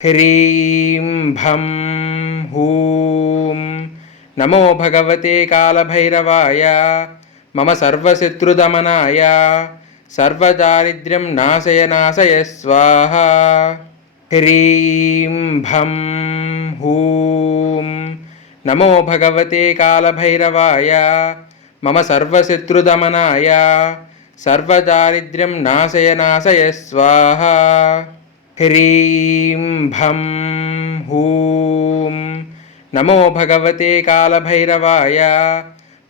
ह्रीं भं हूं नमो भगवते कालभैरवाय मम सर्वशत्रुदमनाय सर्वदारिद्र्यं नाशय नाशय स्वाहा। ह्रीं भं हूं नमो भगवते कालभैरवाय मम सर्वशत्रुदमनाय सर्वदारिद्र्यं नाशय नाशय स्वाहा। ह्रीं भं हूं नमो भगवते कालभैरवाय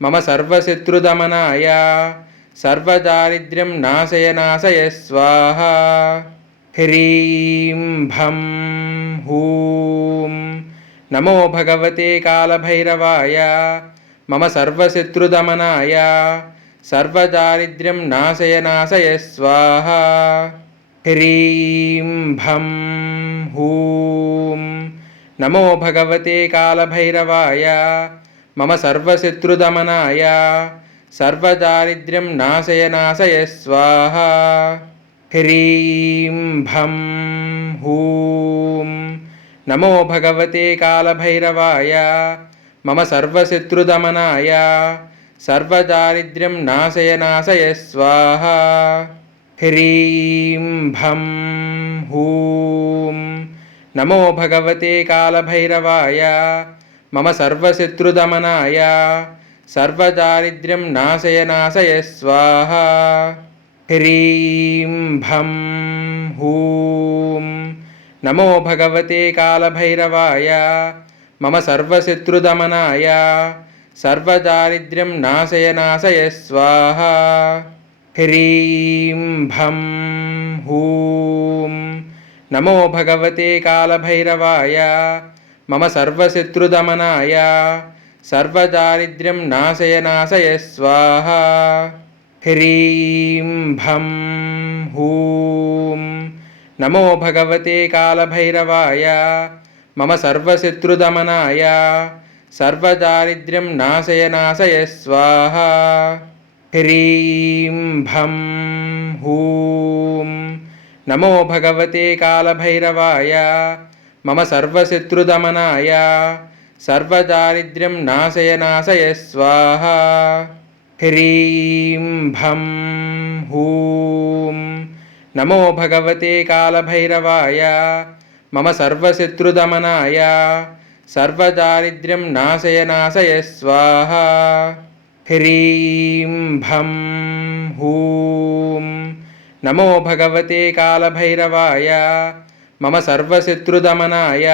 मम सर्वशत्रुदमनाय सर्वदारिद्र्यं नाशय नाशय स्वाहा। ह्रीं भं हूं नमो भगवते कालभैरवाय मम सर्वशत्रुदमनाय सर्वदारिद्र्यं नाशय नाशय स्वाहा। ह्रीं भं हूं नमो भगवते कालभैरवाय मम सर्वशत्रुदमनाय सर्वदारिद्र्यं नाशय नाशय स्वाहा। ह्रीं भं हूं नमो भगवते कालभैरवाय मम सर्वशत्रुदमनाय सर्वदारिद्र्यं नाशय नाशय स्वाहा। ह्रीं भं हूं नमो भगवते कालभैरवाय मम सर्वशत्रुदमनाय सर्वदारिद्र्यं नाशय नाशय स्वाहा। ह्रीं भं हूं नमो भगवते कालभैरवाय मम सर्वशत्रुदमनाय सर्वदारिद्र्यं नाशय नाशय स्वाहा। ह्रीं भं हूं नमो भगवते कालभैरवाय मम सर्वशत्रुदमनाय सर्वदारिद्र्यं नाशय नाशय स्वाहा। ह्रीं भं हूं नमो भगवते कालभैरवाय मम सर्वशत्रुदमनाय सर्वदारिद्र्यं नाशय नाशय स्वाहा। ह्रीं भं हूं नमो भगवते कालभैरवाय मम सर्वशत्रुदमनाय सर्वदारिद्र्यं नाशय नाशय स्वाहा। ह्रीं भं हूं नमो भगवते कालभैरवाय मम सर्वशत्रुदमनाय सर्वदारिद्र्यं नाशय नाशय स्वाहा। ह्रीं भं हूं नमो भगवते कालभैरवाय मम सर्वशत्रुदमनाय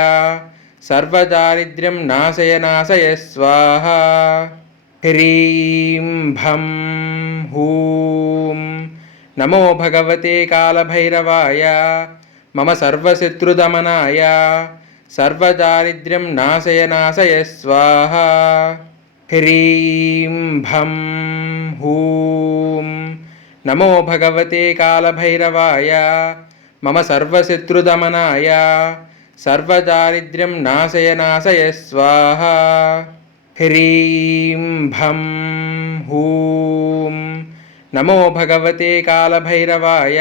सर्वदारिद्र्यं नाशय नाशय स्वाहा। ह्रीं भं हूं नमो भगवते कालभैरवाय मम सर्वशत्रुदमनाय सर्वदारिद्र्यं नाशय नाशय स्वाहा। ह्रीं भं हूं नमो भगवते कालभैरवाय मम सर्वशत्रुदमनाय सर्वदारिद्र्यं नाशय नाशय स्वाहा। ह्रीं भं हूं नमो भगवते कालभैरवाय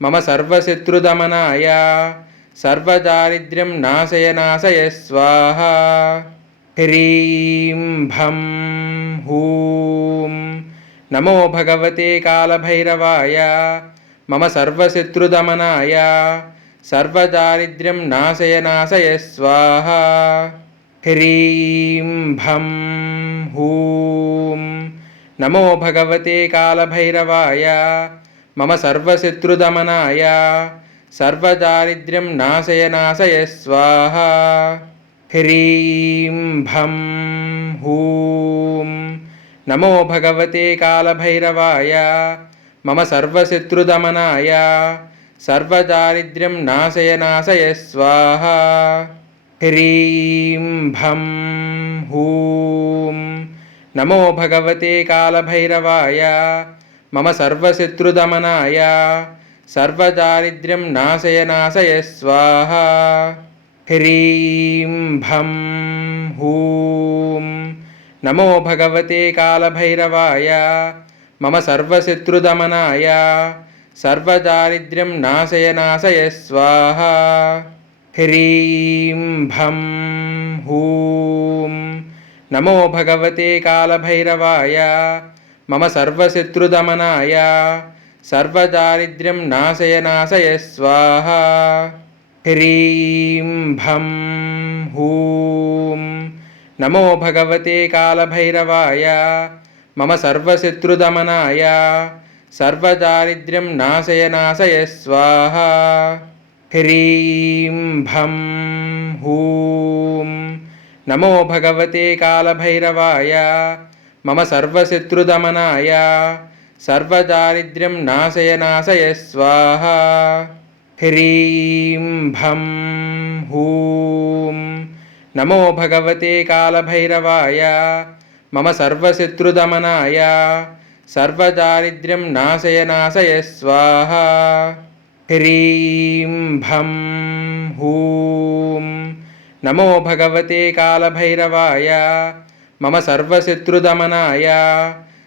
मम सर्वशत्रुदमनाय सर्वदारिद्र्यं नाशय नाशय स्वाहा। ह्रीं भं हूं नमो भगवते कालभैरवाय मम सर्वशत्रुदमनाय सर्वदारिद्र्यं नाशय नाशय स्वाहा। ह्रीं भं हूं नमो भगवते कालभैरवाय मम सर्वशत्रुदमनाय सर्वदारिद्र्यं नाशय नाशय स्वाहा। ह्रीं भं हूं नमो भगवते कालभैरवाय मम सर्वशत्रुदमनाय सर्वदारिद्र्यं नाशय नाशय स्वाहा। ह्रीं भं हूं नमो भगवते कालभैरवाय मम सर्वशत्रुदमनाय सर्वदारिद्र्यं नाशय नाशय स्वाहा। ह्रीं भं हूं नमो भगवते कालभैरवाय मम सर्वशत्रुदमनाय सर्वदारिद्र्यं नाशय नाशय स्वाहा। ह्रीं भं हूं नमो भगवते कालभैरवाय मम सर्वशत्रुदमनाय सर्वदारिद्र्यं नाशय स्वाहा। ह्रीं भं हूं नमो भगवते कालभैरवाय मम सर्वशत्रुदमनाय सर्वदारिद्र्यं नाशय स्वाहा। ह्रीं भं हूं नमो भगवते कालभैरवाय मम सर्वशत्रुदमनाय सर्वदारिद्र्यं नाशय स्वाहा। ह्रीं भं हूं नमो भगवते कालभैरवाय मम सर्वशत्रुदमनाय सर्वदारिद्र्यं नाशय स्वाहा। ह्रीं भं हूं नमो भगवते कालभैरवाय मम सर्वशत्रुदमनाय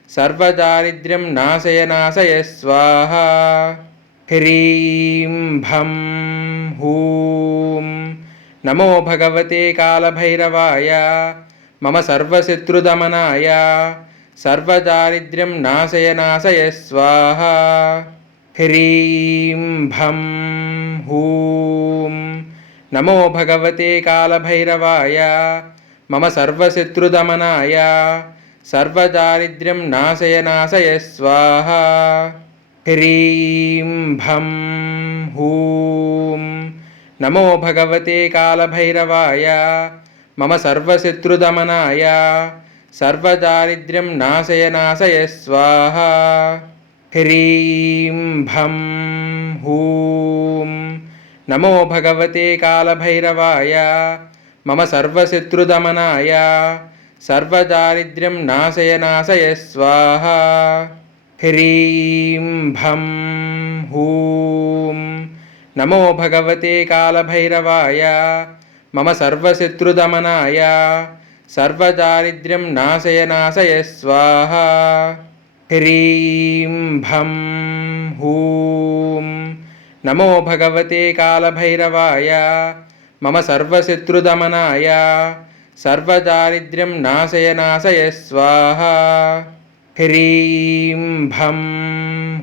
सर्वदारिद्र्यं नाशय स्वाहा। ह्रीं भं हूं नमो भगवते कालभैरवाय मम सर्वशत्रुदमनाय सर्वदारिद्र्यं नाशय स्वाहा। ह्रीं भं हूं नमो भगवते कालभैरवाय मम सर्वशत्रुदमनाय सर्वदारिद्र्यं नाशय स्वाहा। ह्रीं भं हूं नमो भगवते कालभैरवाय मम सर्वशत्रुदमनाय सर्वदारिद्र्यं नाशय स्वाहा। ह्रीं भं हूं नमो भगवते कालभैरवाय मम सर्वशत्रुदमनाय सर्वदारिद्र्यं नाशय स्वाहा। ह्रीं भं हूं नमो भगवते कालभैरवाय मम सर्वशत्रुदमनाय सर्वदारिद्र्यं नाशय स्वाहा। ह्रीं भं हूं नमो भगवते कालभैरवाय मम सर्वशत्रुदमनाय सर्वदारिद्र्यं नाशय स्वाहा। ह्रीं भं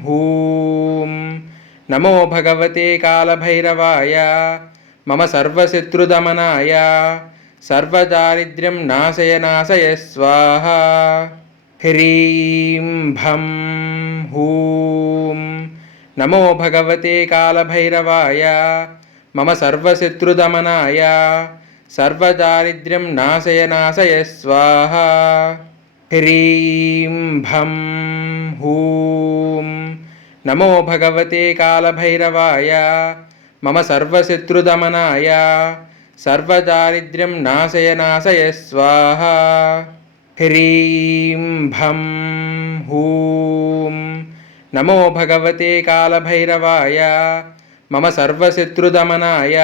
हूं नमो भगवते कालभैरवाय मम सर्वशत्रुदमनाय सर्वदारिद्र्यं नाशय स्वाहा। ह्रीं भं हूं नमो भगवते कालभैरवाय मम सर्वशत्रुदमनाय सर्वदारिद्र्यं नाशय स्वाहा। ह्रीं भं हूं नमो भगवते कालभैरवाय मम सर्वशत्रुदमनाय सर्वदारिद्र्यं नाशय स्वाहा। ह्रीं भं हूं नमो भगवते कालभैरवाय मम सर्वशत्रुदमनाय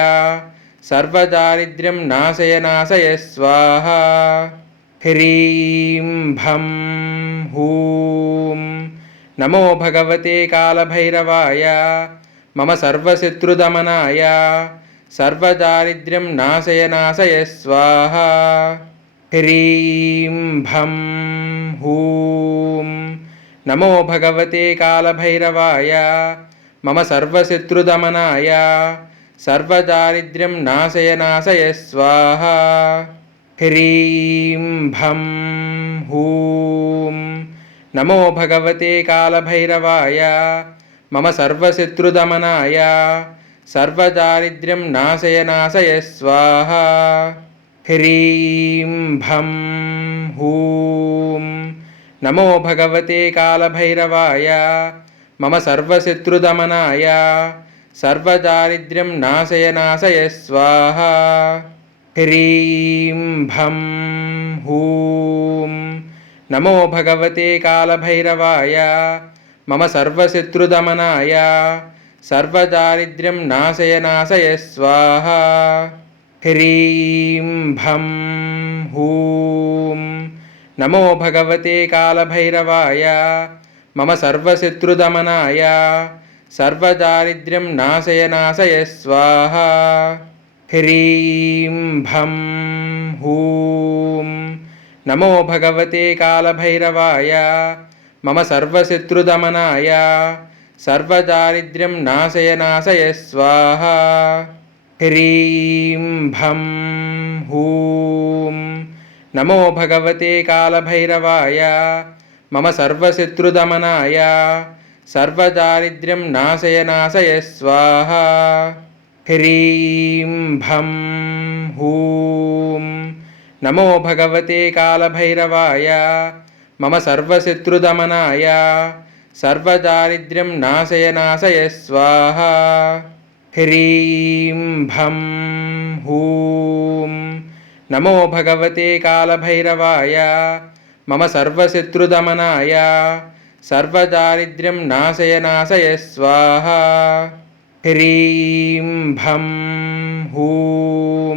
सर्वदारिद्र्यं नाशय स्वाहा। ह्रीं भं हूं नमो भगवते कालभैरवाय मम सर्वशत्रुदमनाय सर्वदारिद्र्यं नाशय स्वाहा। ह्रीं भं हूं नमो भगवते कालभैरवाय मम सर्वशत्रुदमनाय सर्वदारिद्र्यं नाशय स्वाहा। ह्रीं भं हूं नमो भगवते कालभैरवाय मम सर्वशत्रुदमनाय सर्वदारिद्र्यं नाशय स्वाहा। ह्रीं भं हूं नमो भगवते कालभैरवाय मम सर्वशत्रुदमनाय सर्वदारिद्र्यं नाशय स्वाहा। ह्रीं भं हूं नमो भगवते कालभैरवाय मम सर्वशत्रुदमनाय सर्वदारिद्र्यं नाशय स्वाहा। ह्रीं भं हूं नमो भगवते कालभैरवाय मम सर्वशत्रुदमनाय सर्वदारिद्र्यं नाशय स्वाहा। ह्रीं भं हूं नमो भगवते कालभैरवाय मम सर्वशत्रुदमनाय सर्वदारिद्र्यं नाशय स्वाहा। ह्रीं भं हूं नमो भगवते कालभैरवाय मम सर्वशत्रुदमनाय सर्वदारिद्र्यं नाशय स्वाहा। ह्रीं भं हूं नमो भगवते कालभैरवाय मम सर्वशत्रुदमनाय सर्वदारिद्र्यं नाशय स्वाहा। ह्रीं भं हूं नमो भगवते कालभैरवाय मम सर्वशत्रुदमनाय सर्वदारिद्र्यं नाशय स्वाहा। ह्रीं भं हूं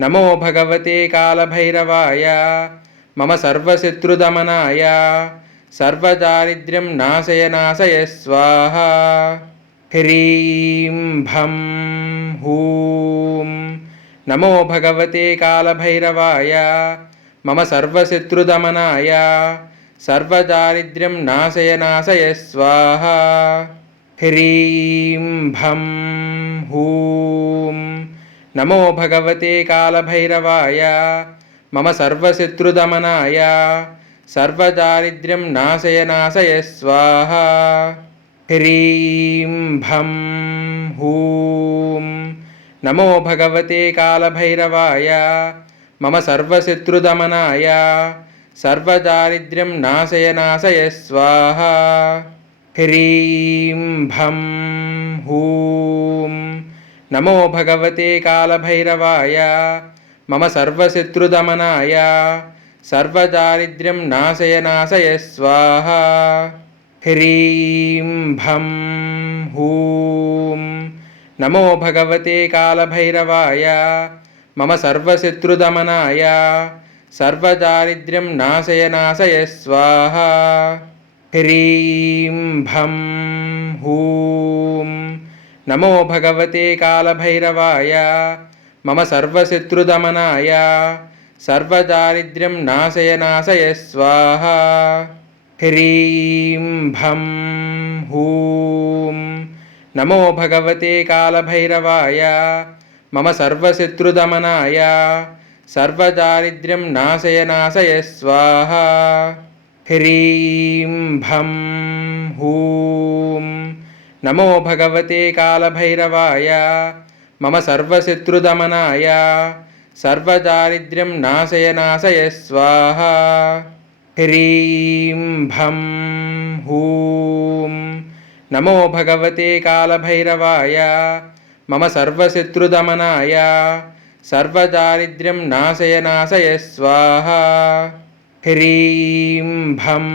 नमो भगवते कालभैरवाय मम सर्वशत्रुदमनाय सर्वदारिद्र्यं नाशय स्वाहा। ह्रीं भं हूं नमो भगवते कालभैरवाय मम सर्वशत्रुदमनाय सर्वदारिद्र्यं नाशय स्वाहा। ह्रीं भं हूं नमो भगवते कालभैरवाय मम सर्वशत्रुदमनाय सर्वदारिद्र्यं नाशय स्वाहा। ह्रीं भं हूं नमो भगवते कालभैरवाय मम सर्वशत्रुदमनाय सर्वदारिद्र्यं नाशय स्वाहा। ह्रीं भं हूं नमो भगवते कालभैरवाय मम सर्वशत्रुदमनाय सर्वदारिद्र्यं नाशय स्वाहा। ह्रीं भं हूं नमो भगवते कालभैरवाय मम सर्वशत्रुदमनाय सर्वदारिद्र्यं नाशय स्वाहा। ह्रीं भं हूं नमो भगवते कालभैरवाय मम सर्वशत्रुदमनाय सर्वदारिद्र्यं नाशय स्वाहा। ह्रीं भं हूं नमो भगवते कालभैरवाय मम सर्वशत्रुदमनाय सर्वदारिद्र्यं नाशय स्वाहा। ह्रीं भं हूं नमो भगवते कालभैरवाय मम सर्वशत्रुदमनाय सर्वदारिद्र्यं नाशय स्वाहा। ह्रीं भं हूं नमो भगवते कालभैरवाय मम सर्वशत्रुदमनाय सर्वदारिद्र्यं नाशय स्वाहा। ह्रीं भं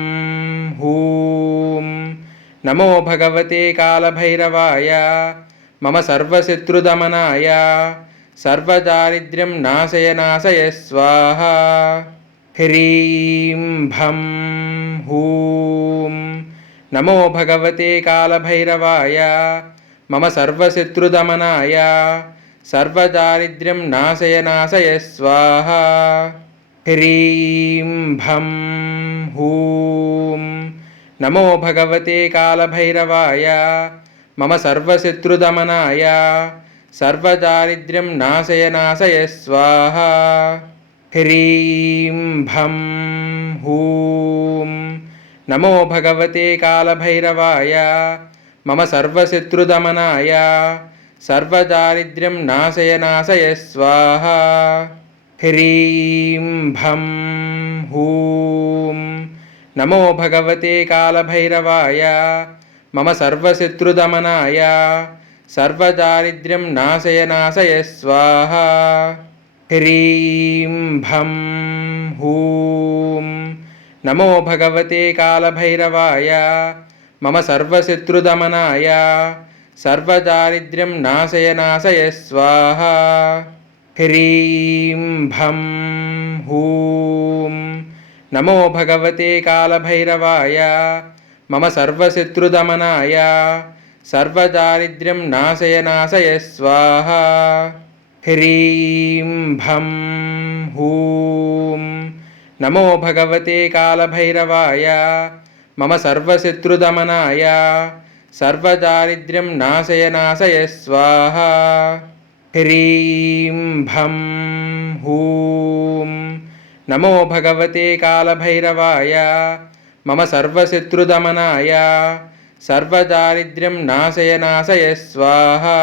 हूं नमो भगवते कालभैरवाय मम सर्वशत्रुदमनाय सर्वदारिद्र्यं नाशय स्वाहा। ह्रीं भं हूं नमो भगवते कालभैरवाय मम सर्वशत्रुदमनाय सर्वदारिद्र्यं नाशय स्वाहा। ह्रीं भं हूं नमो भगवते कालभैरवाय मम सर्वशत्रुदमनाय सर्वदारिद्र्यं नाशय स्वाहा। ह्रीं भं हूं नमो भगवते कालभैरवाय मम सर्वशत्रुदमनाय सर्वदारिद्र्यं नाशय स्वाहा। ह्रीं भं हूं नमो भगवते कालभैरवाय मम सर्वशत्रुदमनाय सर्वदारिद्र्यं नाशय स्वाहा। ह्रीं भं हूं नमो भगवते कालभैरवाय मम सर्वशत्रुदमनाय सर्वदारिद्र्यं नाशय स्वाहा। ह्रीं भं हूं नमो भगवते कालभैरवाय मम सर्वशत्रुदमनाय सर्वदारिद्र्यं नाशय स्वाहा। ह्रीं भं हूं नमो भगवते कालभैरवाय मम सर्वशत्रुदमनाय सर्वदारिद्र्यं नाशय स्वाहा। ह्रीं भं हूं नमो भगवते कालभैरवाय मम सर्वशत्रुदमनाय सर्वदारिद्र्यं नाशय स्वाहा।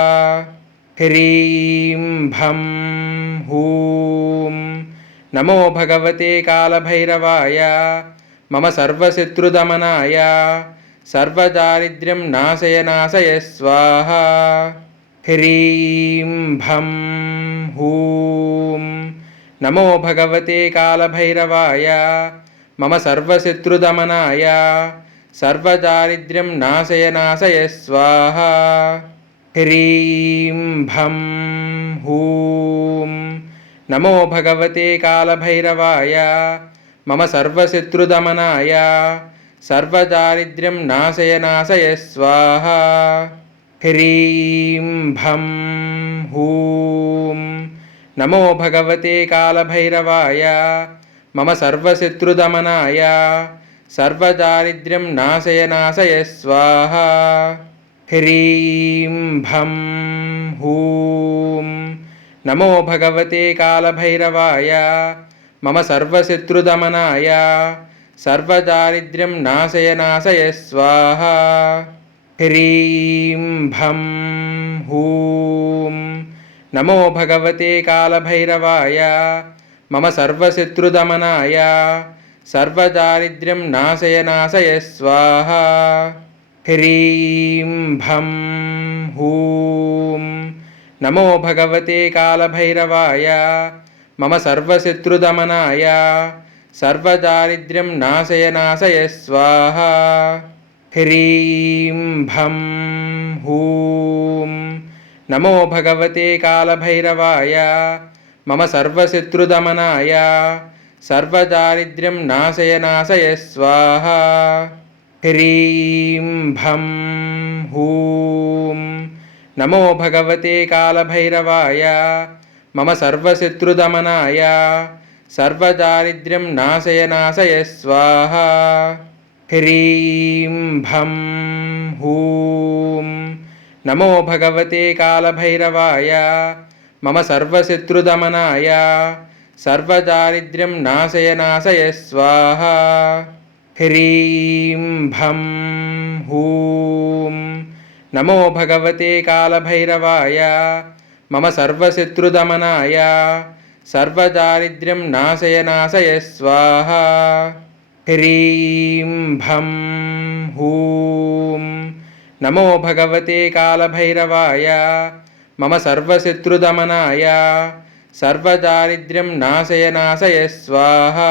ह्रीं भं हूं नमो भगवते कालभैरवाय मम सर्वशत्रुदमनाय सर्वदारिद्र्यं नाशय स्वाहा। ह्रीं भं हूं नमो भगवते कालभैरवाय मम सर्वशत्रुदमनाय सर्वदारिद्र्यं नाशय स्वाहा। ह्रीं भं हूं नमो भगवते कालभैरवाय मम सर्वशत्रुदमनाय सर्वदारिद्र्यं नाशय स्वाहा। ह्रीं भं हूं नमो भगवते कालभैरवाय मम सर्वशत्रुदमनाय सर्वदारिद्र्यं नाशय स्वाहा। ह्रीं भं हूं नमो भगवते कालभैरवाय मम सर्वशत्रुदमनाय सर्वदारिद्र्यं नाशय स्वाहा। ह्रीं भं हूं नमो भगवते कालभैरवाय मम सर्वशत्रुदमनाय सर्वदारिद्र्यं नाशय स्वाहा। ह्रीं भं हूं नमो भगवते कालभैरवाय मम सर्वशत्रुदमनाय सर्वदारिद्र्यं नाशय स्वाहा। ह्रीं भं हूं नमो भगवते कालभैरवाय मम सर्वशत्रुदमनाय सर्वदारिद्र्यं नाशय स्वाहा। ह्रीं भं हूं नमो भगवते कालभैरवाय मम सर्वशत्रुदमनाय सर्वदारिद्र्यं नाशय स्वाहा। ह्रीं भं हूं नमो भगवते कालभैरवाय मम सर्वशत्रुदमनाय सर्वदारिद्र्यं नाशय स्वाहा। ह्रीं भं हूं नमो भगवते कालभैरवाय मम सर्वशत्रुदमनाय सर्वदारिद्र्यं नाशय स्वाहा। ह्रीं भं हूं नमो भगवते कालभैरवाय मम सर्वशत्रुदमनाय सर्वदारिद्र्यं नाशय स्वाहा।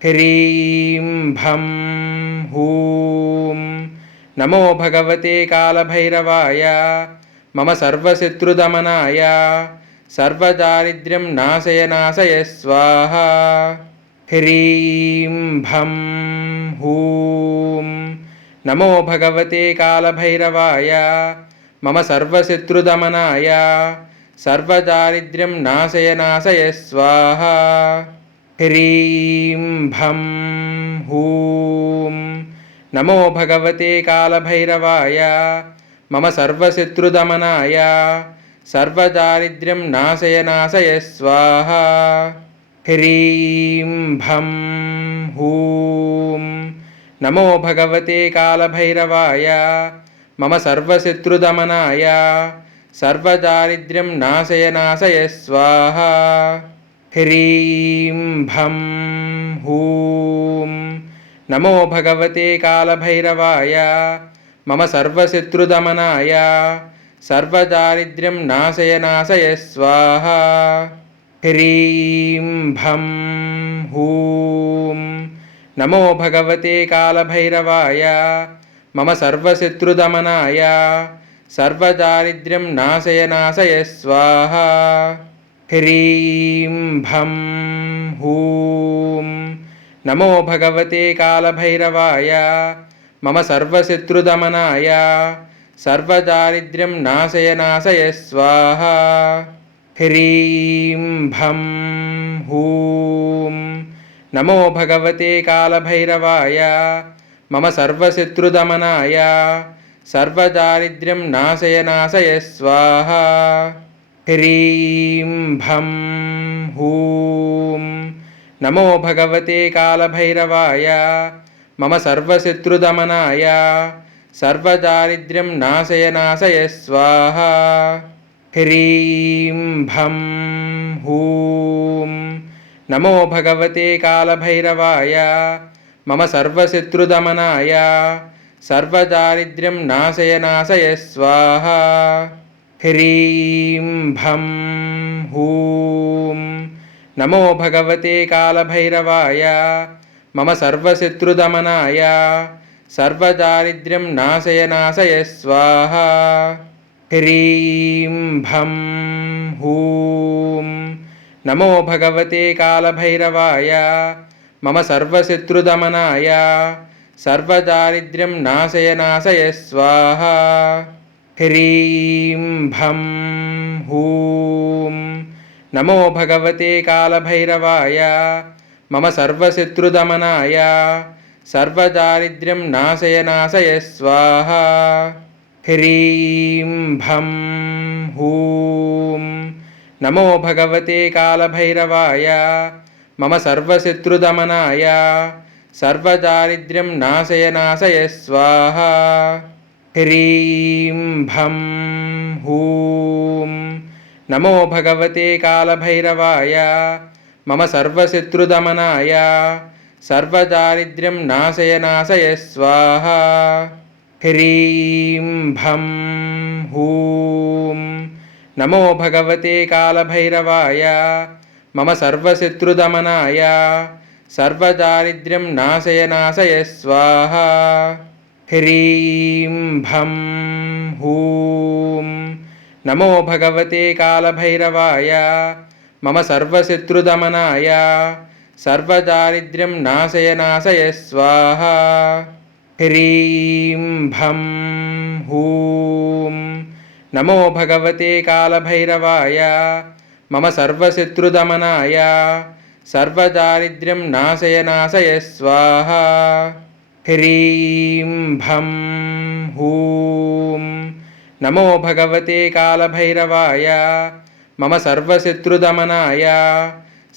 ह्रीं भं हूं नमो भगवते कालभैरवाय मम सर्वशत्रुदमनाय सर्वदारिद्र्यं नाशय स्वाहा। ह्रीं भं हूं नमो भगवते कालभैरवाय मम सर्वशत्रुदमनाय सर्वदारिद्र्यं नाशय स्वाहा। ह्रीं भं हूं नमो भगवते कालभैरवाय मम सर्वशत्रुदमनाय सर्वदारिद्र्यं नाशय स्वाहा। ह्रीं भं हूं नमो भगवते कालभैरवाय मम सर्वशत्रुदमनाय सर्वदारिद्र्यं नाशय स्वाहा। ह्रीं भं हूं नमो भगवते कालभैरवाय मम सर्वशत्रुदमनाय सर्वदारिद्र्यं नाशय स्वाहा। ह्रीं भं हूं नमो भगवते कालभैरवाय मम सर्वशत्रुदमनाय सर्वदारिद्र्यं नाशय स्वाहा। ह्रीं भं हूं नमो भगवते कालभैरवाय मम सर्वशत्रुदमनाय सर्वदारिद्र्यं नाशय स्वाहा। ह्रीं भं हूं नमो भगवते कालभैरवाय मम सर्वशत्रुदमनाय सर्वदारिद्र्यं नाशय नाशय स्वाहा। ह्रीं भं हूं नमो भगवते कालभैरवाय मम सर्वशत्रुदमनाय सर्वदारिद्र्यं नाशय नाशय स्वाहा। ह्रीं भं हूं नमो भगवते कालभैरवाय मम सर्वशत्रुदमनाय सर्वदारिद्र्यं नाशय नाशय स्वाहा। ह्रीं भं हूं नमो भगवते कालभैरवाय मम सर्वशत्रुदमनाय सर्वदारिद्र्यं नाशय नाशय स्वाहा। ह्रीं भं हूं नमो भगवते कालभैरवाय मम सर्वशत्रुदमनाय सर्वदारिद्र्यं नाशय नाशय स्वाहा। ह्रीं भं हूं नमो भगवते कालभैरवाय मम सर्वशत्रुदमनाय सर्वदारिद्र्यं नाशय नाशय स्वाहा। ह्रीं भं हूं नमो भगवते कालभैरवाय मम सर्वशत्रुदमनाय सर्वदारिद्र्यं नाशय नाशय स्वाहा। ह्रीं भं हूं नमो भगवते कालभैरवाय मम सर्वशत्रुदमनाय सर्वदारिद्र्यं नाशय नाशय स्वाहा। ह्रीं भं हूं नमो भगवते कालभैरवाय मम सर्वशत्रुदमनाय सर्वदारिद्र्यं नाशय नाशय स्वाहा। ह्रीं भं हूं नमो भगवते कालभैरवाय मम सर्वशत्रुदमनाय सर्वदारिद्र्यं नाशय नाशय स्वाहा। ह्रीं भं हूं नमो भगवते कालभैरवाय मम सर्वशत्रुदमनाय सर्वदारिद्र्यं नाशय नाशय स्वाहा। ह्रीं भं हूं नमो भगवते कालभैरवाय मम सर्वशत्रुदमनाय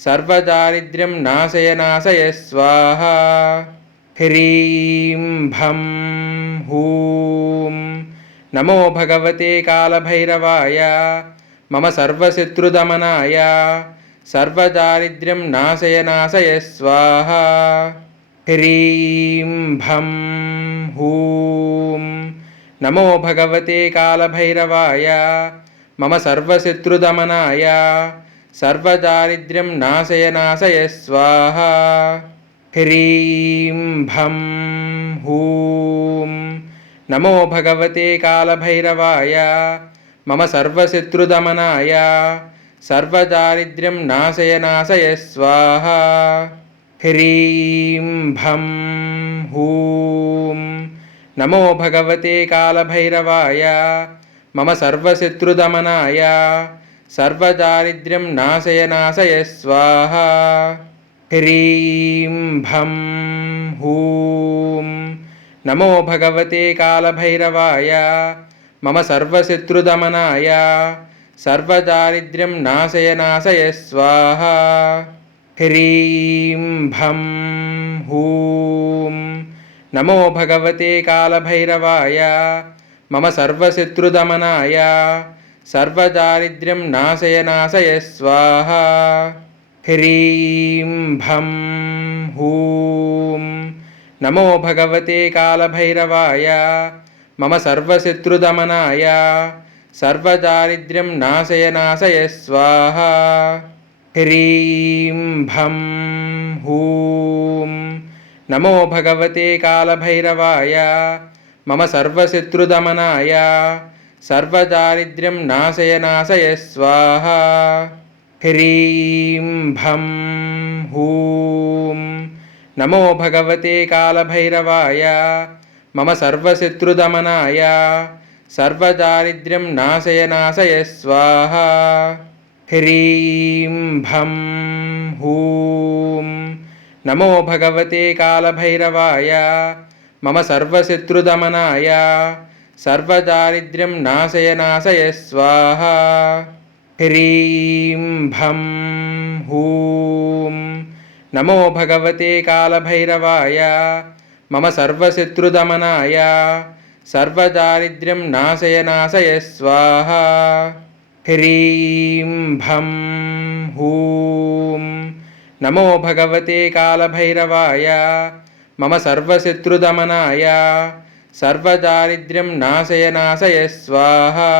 सर्वदारिद्र्यं नाशय नाशय स्वाहा। ह्रीं भं हूं नमो भगवते कालभैरवाय मम सर्वशत्रुदमनाय सर्वदारिद्र्यं नाशय नाशय स्वाहा। ह्रीं भं हूं नमो भगवते कालभैरवाय मम सर्वशत्रुदमनाय सर्वदारिद्र्यं नाशय नाशय स्वाहा। ह्रीं भं हूं नमो भगवते कालभैरवाय मम सर्वशत्रुदमनाय सर्वदारिद्र्यं नाशय नाशय स्वाहा। ह्रीं भं हूं नमो भगवते कालभैरवाय मम सर्वशत्रुदमनाय सर्वदारिद्र्यं नाशय नाशय स्वाहा। ह्रीं भं हूं नमो भगवते कालभैरवाय मम सर्वशत्रुदमनाय सर्वदारिद्र्यं नाशय नाशय स्वाहा। ह्रीं भं हूं नमो भगवते कालभैरवाय मम सर्वशत्रुदमनाय सर्वदारिद्र्यं नाशय नाशय स्वाहा। ह्रीं भं हूं नमो भगवते कालभैरवाय मम सर्वशत्रुदमनाय सर्वदारिद्र्यं नाशय नाशय स्वाहा। ह्रीं भं हूं नमो भगवते कालभैरवाय मम सर्वशत्रुदमनाय सर्वदारिद्र्यं नाशय नाशय स्वाहा। ह्रीं भं हूं नमो भगवते कालभैरवाय मम सर्वशत्रुदमनाय सर्वदारिद्र्यं नाशय नाशय स्वाहा। హ్రీం భం హూం నమో భగవతే కాళభైరవాయ మమ సర్వశత్రుదమనాయ సర్వదారిద్ర్యం నాశయ నాశయ స్వాహా. హ్రీం భం హూం నమో భగవతే కాళభైరవాయ మమ సర్వశత్రుదమనాయ సర్వదారిద్ర్యం నాశయ నాశయ స్వాహా. హ్రీం భం హూం నమో భగవతే కాళభైరవాయ మమ సర్వశత్రుదమనాయ సర్వదారిద్ర్యం నాశయ నాశయ స్వాహా.